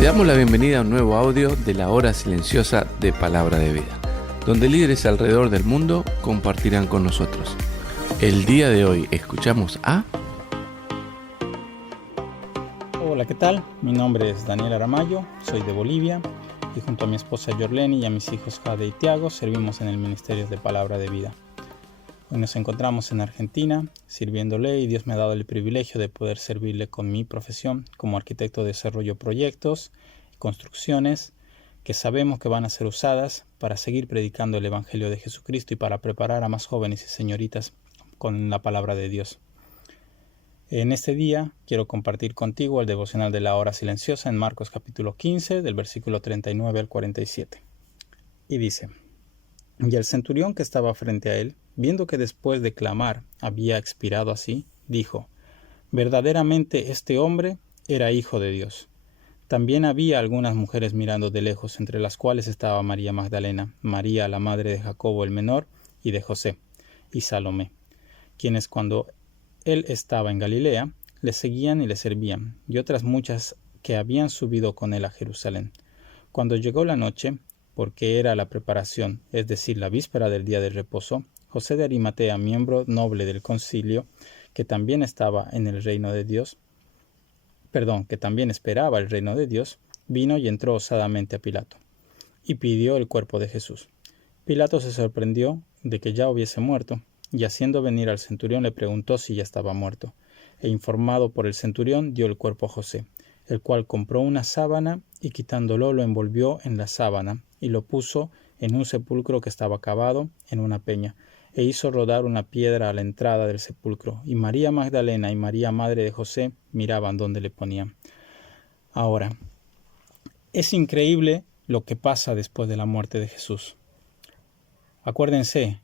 Te damos la bienvenida a un nuevo audio de la hora silenciosa de Palabra de Vida, donde líderes alrededor del mundo compartirán con nosotros. El día de hoy escuchamos a... Hola, ¿qué tal? Mi nombre es Daniel Aramayo, soy de Bolivia y junto a mi esposa Yorleni y a mis hijos Jade y Tiago servimos en el Ministerio de Palabra de Vida. Hoy nos encontramos en Argentina sirviéndole y Dios me ha dado el privilegio de poder servirle con mi profesión como arquitecto de desarrollo proyectos, construcciones que sabemos que van a ser usadas para seguir predicando el Evangelio de Jesucristo y para preparar a más jóvenes y señoritas con la palabra de Dios. En este día quiero compartir contigo el devocional de la hora silenciosa en Marcos capítulo 15 del versículo 39 al 47. Y dice: Y el centurión que estaba frente a él, viendo que después de clamar había expirado así, dijo: Verdaderamente este hombre era hijo de Dios. También había algunas mujeres mirando de lejos, entre las cuales estaba María Magdalena, María la madre de Jacobo el menor y de José, y Salomé, quienes cuando él estaba en Galilea le seguían y le servían, y otras muchas que habían subido con él a Jerusalén. Cuando llegó la noche, porque era la preparación, es decir, la víspera del día de reposo, José de Arimatea, miembro noble del concilio, que también estaba en el reino de Dios, que también esperaba el reino de Dios, vino y entró osadamente a Pilato, y pidió el cuerpo de Jesús. Pilato se sorprendió de que ya hubiese muerto, y haciendo venir al centurión le preguntó si ya estaba muerto, e informado por el centurión dio el cuerpo a José, el cual compró una sábana y quitándolo lo envolvió en la sábana y lo puso en un sepulcro que estaba cavado en una peña, e hizo rodar una piedra a la entrada del sepulcro, y María Magdalena y María madre de José miraban dónde le ponían. Ahora, es increíble lo que pasa después de la muerte de Jesús. Acuérdense,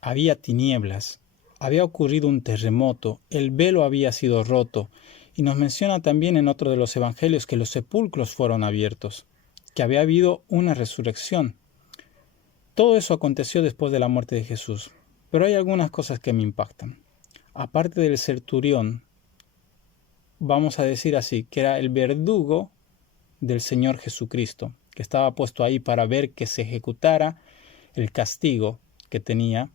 había tinieblas, había ocurrido un terremoto, el velo había sido roto, y nos menciona también en otro de los evangelios que los sepulcros fueron abiertos, que había habido una resurrección. Todo eso aconteció después de la muerte de Jesús, pero hay algunas cosas que me impactan. Aparte del centurión, vamos a decir así, que era el verdugo del Señor Jesucristo, que estaba puesto ahí para ver que se ejecutara el castigo que tenía.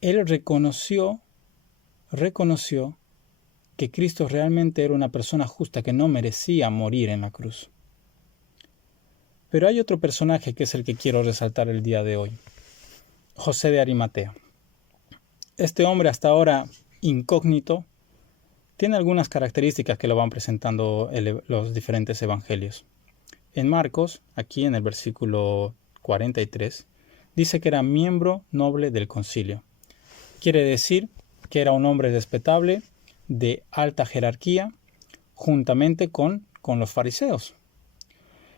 Él reconoció que Cristo realmente era una persona justa que no merecía morir en la cruz. Pero hay otro personaje que es el que quiero resaltar el día de hoy: José de Arimatea. Este hombre, hasta ahora incógnito, tiene algunas características que lo van presentando los diferentes evangelios. En Marcos, aquí en el versículo 43, dice que era miembro noble del concilio. Quiere decir que era un hombre respetable, de alta jerarquía, juntamente con los fariseos.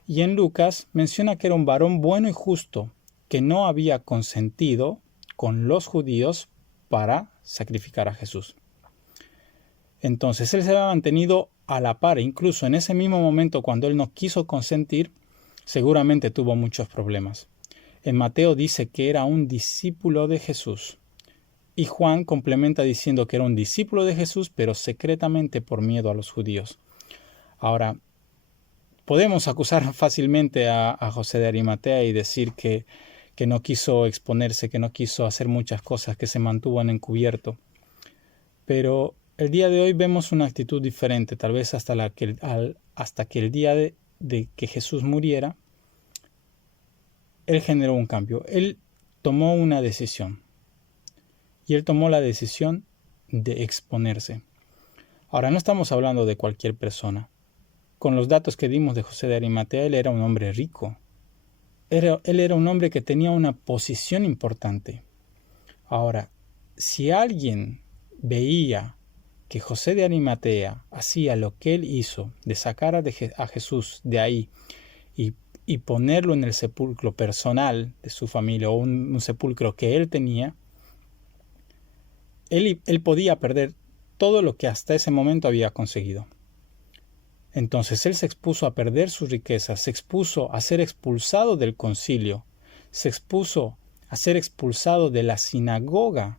Y en Lucas menciona que era un varón bueno y justo, que no había consentido con los judíos para sacrificar a Jesús. Entonces él se había mantenido a la par, incluso en ese mismo momento cuando él no quiso consentir, seguramente tuvo muchos problemas. En Mateo dice que era un discípulo de Jesús. Y Juan complementa diciendo que era un discípulo de Jesús, pero secretamente por miedo a los judíos. Ahora, podemos acusar fácilmente a José de Arimatea y decir que no quiso exponerse, que no quiso hacer muchas cosas, que se mantuvo en encubierto. Pero el día de hoy vemos una actitud diferente, tal vez hasta que el día de que Jesús muriera, él generó un cambio. Él tomó una decisión. Y él tomó la decisión de exponerse. Ahora, no estamos hablando de cualquier persona. Con los datos que dimos de José de Arimatea, él era un hombre rico. Él era un hombre que tenía una posición importante. Ahora, si alguien veía que José de Arimatea hacía lo que él hizo, de sacar a Jesús de ahí y ponerlo en el sepulcro personal de su familia, o un sepulcro que él tenía, él podía perder todo lo que hasta ese momento había conseguido. Entonces él se expuso a perder sus riquezas, se expuso a ser expulsado del concilio, se expuso a ser expulsado de la sinagoga,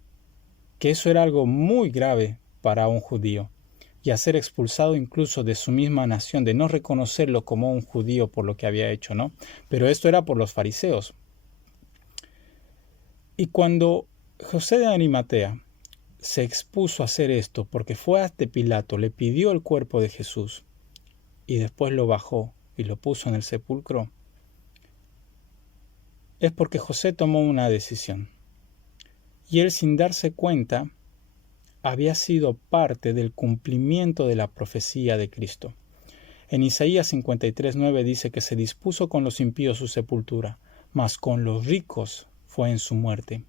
que eso era algo muy grave para un judío. y a ser expulsado incluso de su misma nación, de no reconocerlo como un judío por lo que había hecho, ¿no? Pero esto era por los fariseos. Y cuando José de Arimatea se expuso a hacer esto porque fue ante Pilato, le pidió el cuerpo de Jesús y después lo bajó y lo puso en el sepulcro, es porque José tomó una decisión. Y él, sin darse cuenta, había sido parte del cumplimiento de la profecía de Cristo. En Isaías 53:9 dice que se dispuso con los impíos su sepultura, mas con los ricos fue en su muerte.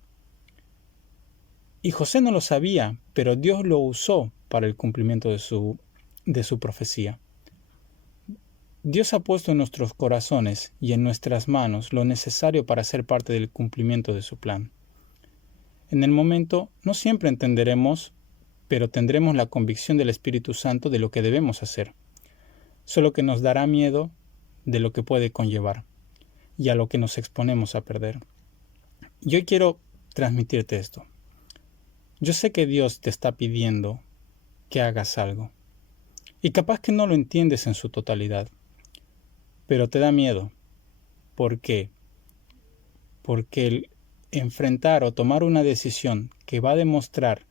Y José no lo sabía, pero Dios lo usó para el cumplimiento de su profecía. Dios ha puesto en nuestros corazones y en nuestras manos lo necesario para ser parte del cumplimiento de su plan. En el momento no siempre entenderemos, pero tendremos la convicción del Espíritu Santo de lo que debemos hacer. Solo que nos dará miedo de lo que puede conllevar y a lo que nos exponemos a perder. Yo quiero transmitirte esto. Yo sé que Dios te está pidiendo que hagas algo. Y capaz que no lo entiendes en su totalidad. Pero te da miedo. ¿Por qué? Porque el enfrentar o tomar una decisión que va a demostrar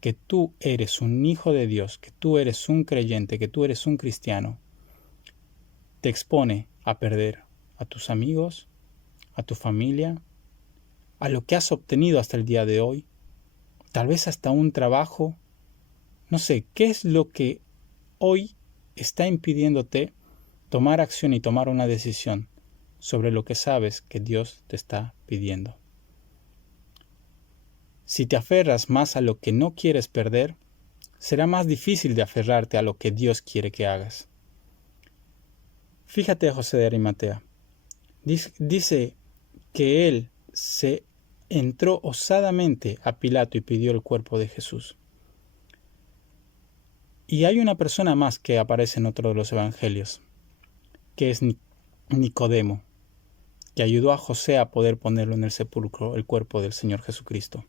que tú eres un hijo de Dios, que tú eres un creyente, que tú eres un cristiano, te expone a perder a tus amigos, a tu familia, a lo que has obtenido hasta el día de hoy, tal vez hasta un trabajo. No sé, ¿qué es lo que hoy está impidiéndote tomar acción y tomar una decisión sobre lo que sabes que Dios te está pidiendo? Si te aferras más a lo que no quieres perder, será más difícil de aferrarte a lo que Dios quiere que hagas. Fíjate a José de Arimatea. Dice que él se entró osadamente a Pilato y pidió el cuerpo de Jesús. Y hay una persona más que aparece en otro de los evangelios, que es Nicodemo, que ayudó a José a poder ponerlo en el sepulcro, el cuerpo del Señor Jesucristo.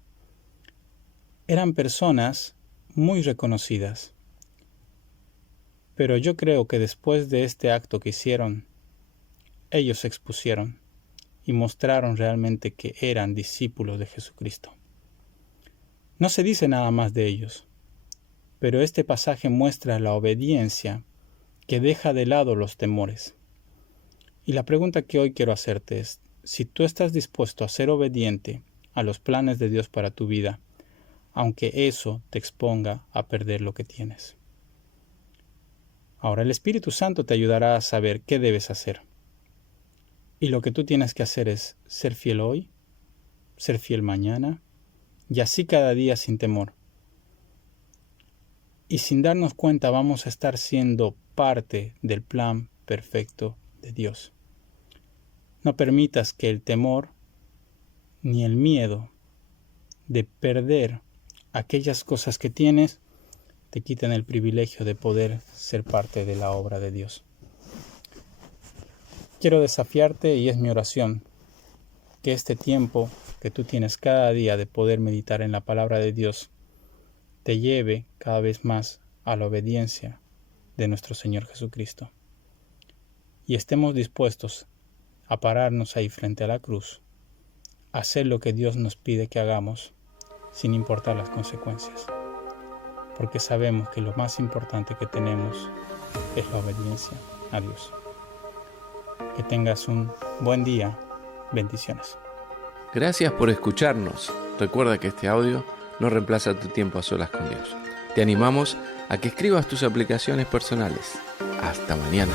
Eran personas muy reconocidas, pero yo creo que después de este acto que hicieron, ellos se expusieron y mostraron realmente que eran discípulos de Jesucristo. No se dice nada más de ellos, pero este pasaje muestra la obediencia que deja de lado los temores. Y la pregunta que hoy quiero hacerte es, si tú estás dispuesto a ser obediente a los planes de Dios para tu vida, aunque eso te exponga a perder lo que tienes. Ahora el Espíritu Santo te ayudará a saber qué debes hacer. Y lo que tú tienes que hacer es ser fiel hoy, ser fiel mañana, y así cada día sin temor. Y sin darnos cuenta vamos a estar siendo parte del plan perfecto de Dios. No permitas que el temor ni el miedo de perder aquellas cosas que tienes te quiten el privilegio de poder ser parte de la obra de Dios. Quiero desafiarte, y es mi oración, que este tiempo que tú tienes cada día de poder meditar en la palabra de Dios te lleve cada vez más a la obediencia de nuestro Señor Jesucristo. Y estemos dispuestos a pararnos ahí frente a la cruz, a hacer lo que Dios nos pide que hagamos, sin importar las consecuencias, porque sabemos que lo más importante que tenemos es la obediencia a Dios. Que tengas un buen día. Bendiciones. Gracias por escucharnos. Recuerda que este audio no reemplaza tu tiempo a solas con Dios. Te animamos a que escribas tus aplicaciones personales. Hasta mañana.